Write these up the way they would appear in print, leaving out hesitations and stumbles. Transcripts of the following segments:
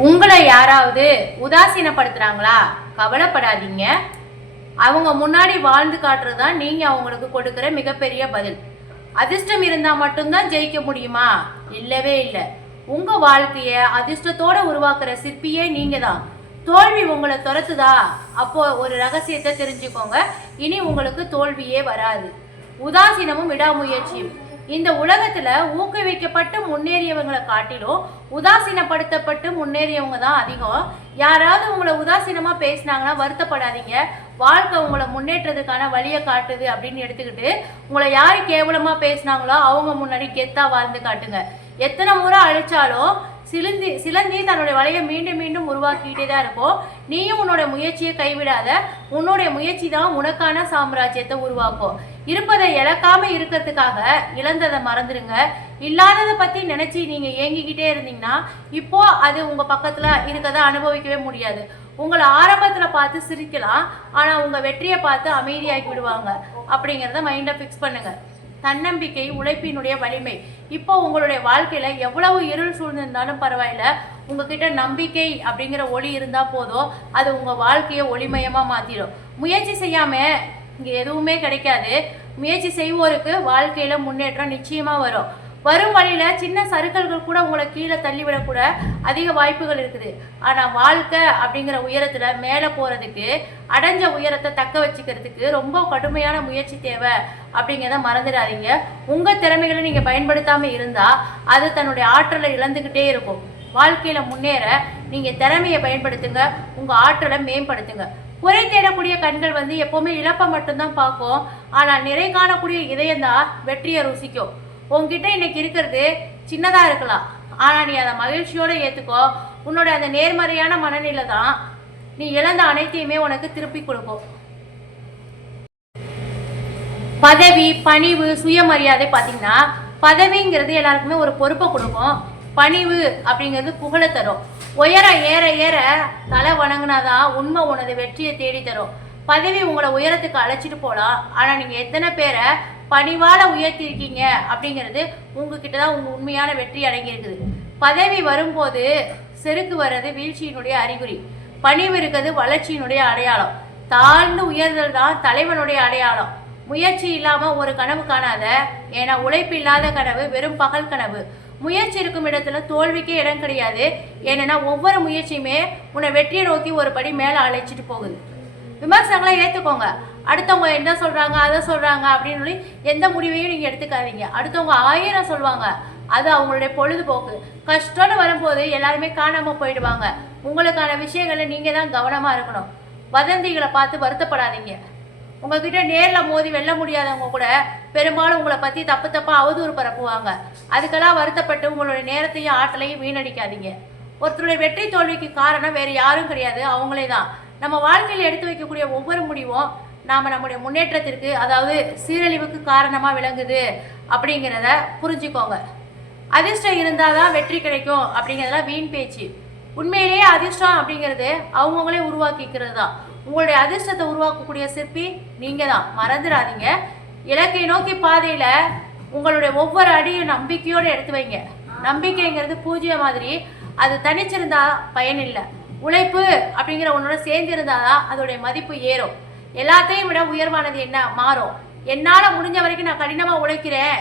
உங்களை யாராவது உதாசீனப்படுத்துறாங்களா? கவலைப்படாதீங்க. அவங்க முன்னாடி வாழ்ந்து காட்டுறது தான் நீங்க அவங்களுக்கு கொடுக்கிற மிகப்பெரிய பதில். அதிர்ஷ்டம் இருந்தா மட்டும்தான் ஜெயிக்க முடியுமா? இல்லவே இல்லை. உங்க வாழ்க்கைய அதிர்ஷ்டத்தோட உருவாக்குற சிற்பியே நீங்க தான். தோல்வி உங்களை துரத்துதா? அப்போ ஒரு ரகசியத்தை தெரிஞ்சுக்கோங்க, இனி உங்களுக்கு தோல்வியே வராது. உதாசீனமும் விடாமுயற்சியும். இந்த உலகத்துல ஊக்குவிக்கப்பட்டு முன்னேறியவங்களை காட்டிலும் உதாசீனப்படுத்தப்பட்டு முன்னேறியவங்க தான் அதிகம். யாராவது உங்களை உதாசீனமா பேசினாங்கன்னா வருத்தப்படாதீங்க. வாழ்க்கை உங்களை முன்னேற்றத்துக்கான வழியை காட்டுது அப்படின்னு எடுத்துக்கிட்டு உங்களை யாரு கேவலமா பேசினாங்களோ அவங்க முன்னாடி கெத்தா வாழ்ந்து காட்டுங்க. எத்தனை முறை அழிச்சாலும் சிலந்தி தன்னுடைய வலையை மீண்டும் மீண்டும் உருவாக்கிட்டே தான் இருக்கும். நீயும் உன்னோட முயற்சியை கைவிடாத. உன்னுடைய முயற்சி தான் உனக்கான சாம்ராஜ்யத்தை உருவாக்கும். இருப்பதை இழக்காம இருக்கிறதுக்காக இழந்ததை மறந்துடுங்க. இல்லாததை பத்தி நினைச்சு நீங்க ஏங்கிக்கிட்டே இருந்தீங்கன்னா இப்போ அது உங்க பக்கத்துல இருக்கதை அனுபவிக்கவே முடியாது. உங்களை ஆரம்பத்துல பார்த்து சிரிக்கலாம், ஆனா உங்க வெற்றியை பார்த்து அமைதியாக்கி விடுவாங்க. அப்படிங்கிறத மைண்டை ஃபிக்ஸ் பண்ணுங்க. தன்னம்பிக்கை உழைப்பினுடைய வலிமை. இப்போ உங்களுடைய வாழ்க்கையில எவ்வளவு இருள் சூழ்ந்திருந்தாலும் பரவாயில்ல, உங்ககிட்ட நம்பிக்கை அப்படிங்கிற ஒளி இருந்தா போதும், அது உங்க வாழ்க்கையை ஒளிமயமா மாத்திடும். முயற்சி செய்யாம இங்க எதுவுமே கிடைக்காது. முயற்சி செய்வோருக்கு வாழ்க்கையில முன்னேற்றம் நிச்சயமா வரும். வரும் வழியில சின்ன சறுக்கல்கள் கூட உங்களை கீழே தள்ளிவிடக்கூட அதிக வாய்ப்புகள் இருக்குது. ஆனா வாழ்க்கை அப்படிங்கிற உயரத்துல மேல போறதுக்கு, அடைஞ்ச உயரத்தை தக்க வச்சுக்கிறதுக்கு ரொம்ப கடுமையான முயற்சி தேவை அப்படிங்கிறத மறந்துடாதீங்க. உங்க திறமைகளை நீங்க பயன்படுத்தாம இருந்தா அது தன்னுடைய ஆற்றலை இழந்துகிட்டே இருக்கும். வாழ்க்கையில முன்னேற நீங்க திறமையை பயன்படுத்துங்க, உங்க ஆற்றலை மேம்படுத்துங்க. குறை தேடக்கூடிய கண்கள் எப்பவுமே இழப்பை மட்டும்தான் பார்க்கும், ஆனா நிறை காணக்கூடிய இதயம்தான் வெற்றியை ருசிக்கும். உன்கிட்ட இன்னைக்கு இருக்கிறது சின்னதா இருக்கலாம், ஆனா நீ அதை மகிழ்ச்சியோட ஏத்துக்கோ. உன்னோட அந்த நேர்மறையான மனநிலை தான் நீ இழந்த அனைத்தையுமே உனக்கு திருப்பி கொடுக்கும். பதவி, பணிவு, சுயமரியாதை. பார்த்தீங்கன்னா பதவிங்கிறது எல்லாருக்குமே ஒரு பொறுப்பை கொடுக்கும். பணிவு அப்படிங்கிறது புகழை தரும். உயரம் ஏற ஏற தலை வணங்கினாதான் உண்மை உனது வெற்றியை தேடி தரும். பதவி உங்களை உயரத்துக்கு அழைச்சிட்டு போகலாம், ஆனால் நீங்கள் எத்தனை பேரை பணிவால உயர்த்தி இருக்கீங்க அப்படிங்கிறது உங்ககிட்ட தான் உங்கள் உண்மையான வெற்றி அடங்கியிருக்குது. பதவி வரும்போது செருக்கு வர்றது வீழ்ச்சியினுடைய அறிகுறி. பணிவு இருக்கிறது வளர்ச்சியினுடைய அடையாளம். தாழ்ந்து உயர்தல் தான் தலைவனுடைய அடையாளம். முயற்சி இல்லாமல் ஒரு கனவு காணாத, ஏன்னா உழைப்பு இல்லாத கனவு வெறும் பகல் கனவு. முயற்சி இருக்கும் இடத்துல தோல்விக்கே இடம் கிடையாது. ஏன்னா ஒவ்வொரு முயற்சியுமே உன்னை வெற்றியை நோக்கி ஒரு படி மேலே அழைச்சிட்டு போகுது. விமர்சனங்களை ஏற்றுக்கோங்க. அடுத்தவங்க என்ன சொல்கிறாங்க, அதை சொல்கிறாங்க அப்படின்னு சொல்லி எந்த முடிவையும் நீங்கள் எடுத்துக்காதீங்க. அடுத்தவங்க 1000 சொல்லுவாங்க, அது அவங்களுடைய பொழுதுபோக்கு. கஷ்டம்னு வரும்போது எல்லாருமே காணாமல் போயிடுவாங்க. உங்களுக்கான விஷயங்களை நீங்கள் தான் கவனமாக இருக்கணும். வதந்திகளை பார்த்து வருத்தப்படாதீங்க. உங்ககிட்ட நேரில் மோதி வெல்ல முடியாதவங்க கூட பெரும்பாலும் உங்களை பற்றி தப்பு தப்பாக அவதூறு பரப்புவாங்க. அதுக்கெல்லாம் வருத்தப்பட்டு உங்களுடைய நேரத்தையும் ஆற்றலையும் வீணடிக்காதீங்க. ஒருத்தருடைய வெற்றி தோல்விக்கு காரணம் வேறு யாரும் கிடையாது, அவங்களே தான். நம்ம வாழ்க்கையில் எடுத்து வைக்கக்கூடிய ஒவ்வொரு முடிவும் நம்முடைய முன்னேற்றத்திற்கு, அதாவது சீரழிவுக்கு காரணமாக விளங்குது அப்படிங்கிறத புரிஞ்சுக்கோங்க. அதிர்ஷ்டம் இருந்தால் தான் வெற்றி கிடைக்கும் அப்படிங்கிறதெல்லாம் வீண் பேச்சு. உண்மையிலேயே அதிர்ஷ்டம் அப்படிங்கிறது அவங்கவுங்களே உருவாக்கிக்கிறது தான். உங்களுடைய அதிர்ஷ்டத்தை உருவாக்கக்கூடிய சிற்பி நீங்கள் தான், மறந்துடாதீங்க. இலக்கை நோக்கி பாதையில் உங்களுடைய ஒவ்வொரு அடியும் நம்பிக்கையோடு எடுத்து வைங்க. நம்பிக்கைங்கிறது பூஜ்ஜியம் மாதிரி, அது தனிச்சிருந்தா பயன் இல்லை. உழைப்பு அப்படிங்கிற ஒன்னோட சேர்ந்து இருந்தாதான் அதோடைய மதிப்பு ஏறும். எல்லாத்தையும் விட உயர்வானது என்ன மாறும். என்னால் முடிஞ்ச வரைக்கும் நான் கடினமாக உழைக்கிறேன்,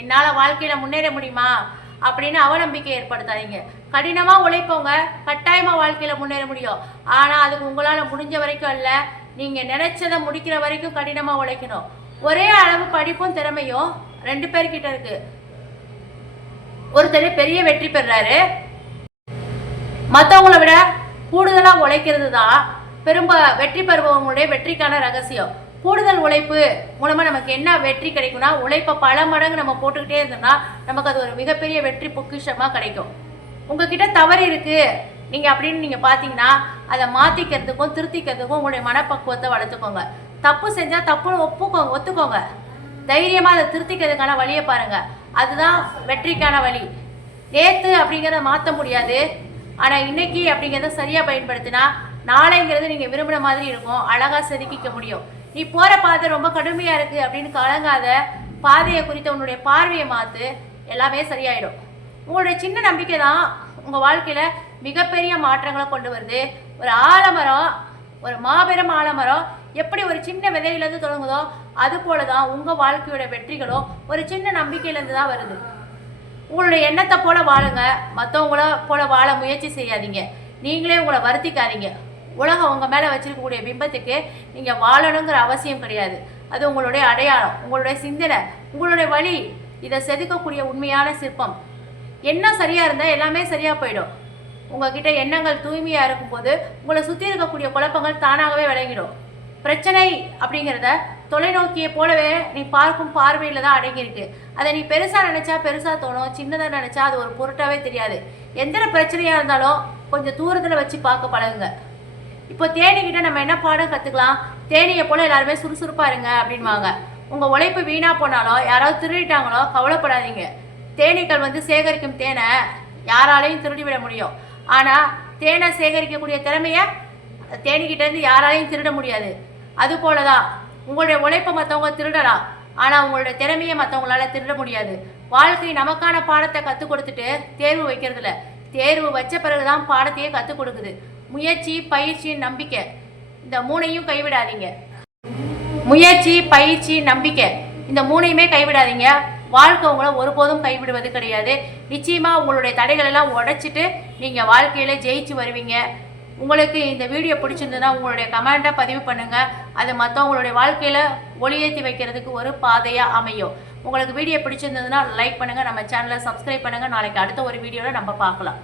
என்னால் வாழ்க்கையில் முன்னேற முடியுமா அப்படின்னு அவநம்பிக்கை ஏற்படுத்தாதீங்க. கடினமாக உழைப்பவங்க கட்டாயமாக வாழ்க்கையில் முன்னேற முடியும். ஆனால் அதுக்கு உங்களால் முடிஞ்ச வரைக்கும் அல்ல, நீங்கள் நினைச்சதை முடிக்கிற வரைக்கும் கடினமாக உழைக்கணும். ஒரே அளவு படிப்பும் திறமையும் 2 பேர்கிட்ட இருக்கு. ஒருத்தர் பெரிய வெற்றி பெறாரு, மற்றவங்கள விட கூடுதலாக உழைக்கிறது தான் வெற்றி பெறுபவங்களுடைய வெற்றிக்கான ரகசியம். கூடுதல் உழைப்பு மூலமாக நமக்கு என்ன வெற்றி கிடைக்கும்னா, உழைப்பை பல மடங்கு நம்ம போட்டுக்கிட்டே இருந்தோம்னா நமக்கு அது ஒரு மிகப்பெரிய வெற்றி பொக்கிஷமாக கிடைக்கும். உங்ககிட்ட தவறு இருக்குது நீங்கள் அப்படின்னு நீங்கள் பார்த்தீங்கன்னா அதை மாற்றிக்கிறதுக்கும் திருத்திக்கிறதுக்கும் உங்களுடைய மனப்பக்குவத்தை வளர்த்துக்கோங்க. தப்பு செஞ்சால் தப்புன்னு ஒத்துக்கோங்க. தைரியமாக அதை திருத்திக்கிறதுக்கான வழியை பாருங்கள். அதுதான் வெற்றிக்கான வழி. நேற்று அப்படிங்கிறத மாற்ற முடியாது, ஆனால் இன்னைக்கு அப்படிங்கிறத சரியாக பயன்படுத்தினா நாளைங்கிறது நீங்கள் விரும்பின மாதிரி இருக்கும், அழகாக செதுக்கிக்க முடியும். நீ போகிற பாதை ரொம்ப கடுமையாக இருக்குது அப்படின்னு கலங்காத. பாதையை குறித்த உன்னுடைய பார்வையை மாற்று, எல்லாமே சரியாயிடும். உங்களுடைய சின்ன நம்பிக்கை தான் உங்கள் வாழ்க்கையில் மிகப்பெரிய மாற்றங்களை கொண்டு வருது. ஒரு ஆலமரம், ஒரு மாபெரும் ஆலமரம் எப்படி ஒரு சின்ன விதையிலேருந்து தொடங்குதோ அது போல தான் உங்கள் வாழ்க்கையோட வெற்றிகளும் ஒரு சின்ன நம்பிக்கையிலேருந்து தான் வருது. உங்களுடைய எண்ணத்தை போல வாழுங்க, மற்றவங்கள போல வாழ முயற்சி செய்யாதீங்க. நீங்களே உங்களை வருத்திக்காதீங்க. உலகம் உங்கள் மேலே வச்சிருக்கக்கூடிய பிம்பத்துக்கு நீங்கள் வாழணுங்கிற அவசியம் கிடையாது. அது உங்களுடைய அடையாளம், உங்களுடைய சிந்தனை, உங்களுடைய வழி. இதை செதுக்கக்கூடிய உண்மையான சிற்பம். எண்ணம் சரியாக இருந்தால் எல்லாமே சரியாக போயிடும். உங்ககிட்ட எண்ணங்கள் தூய்மையாக இருக்கும்போது உங்களை சுற்றி இருக்கக்கூடிய குழப்பங்கள் தானாகவே விளங்கிடும். பிரச்சனை அப்படிங்கிறத தொலைநோக்கியை போலவே நீ பார்க்கும் பார்வையில் தான் அடங்கியிருக்கு. அதை நீ பெருசாக நினச்சா பெருசாக தோணும், சின்னதாக நினச்சா அது ஒரு பொருட்டாவே தெரியாது. எந்த பிரச்சனையாக இருந்தாலும் கொஞ்சம் தூரத்தில் வச்சு பார்க்க பழகுங்க. இப்போ தேனிக்கிட்ட நம்ம என்ன பாடம் கற்றுக்கலாம்? தேனியை போல் எல்லாருமே சுறுசுறுப்பாக இருங்க அப்படின்வாங்க. உங்கள் உழைப்பு வீணாக போனாலும் யாராவது திருடிட்டாங்களோ கவலைப்படாதீங்க. தேனீக்கள் சேகரிக்கும் தேனை யாராலையும் திருடிவிட முடியும். ஆனால் தேனை சேகரிக்கக்கூடிய திறமையை தேனிக்கிட்டேருந்து யாராலையும் திருட முடியாது. அதுபோல தான் உங்களுடைய உழைப்பை மற்றவங்க திருடலாம், ஆனால் உங்களுடைய திறமையை மற்றவங்களால திருட முடியாது. வாழ்க்கை நமக்கான பாடத்தை கற்றுக் கொடுத்துட்டு தேர்வு வைக்கிறதில்ல, தேர்வு வச்ச பிறகு தான் பாடத்தையே கற்றுக் கொடுக்குது. முயற்சி, பயிற்சி, நம்பிக்கை, இந்த மூணையும் கைவிடாதீங்க. முயற்சி, பயிற்சி, நம்பிக்கை, இந்த மூணையுமே கைவிடாதீங்க. வாழ்க்கை உங்களை ஒருபோதும் கைவிடுவது கிடையாது. நிச்சயமாக உங்களுடைய தடைகள் எல்லாம் உடைச்சிட்டு நீங்கள் வாழ்க்கையில் ஜெயிச்சு வருவீங்க. உங்களுக்கு இந்த வீடியோ பிடிச்சிருந்ததுன்னா உங்களுடைய கமெண்ட்டை பதிவு பண்ணுங்கள். அது மற்றவங்களுடைய வாழ்க்கையில் ஒளியேற்றி வைக்கிறதுக்கு ஒரு பாதையாக அமையும். உங்களுக்கு வீடியோ பிடிச்சிருந்ததுன்னா லைக் பண்ணுங்கள், நம்ம சேனலை சப்ஸ்கிரைப் பண்ணுங்கள். நாளைக்கு அடுத்த ஒரு வீடியோவில் நம்ம பார்க்கலாம்.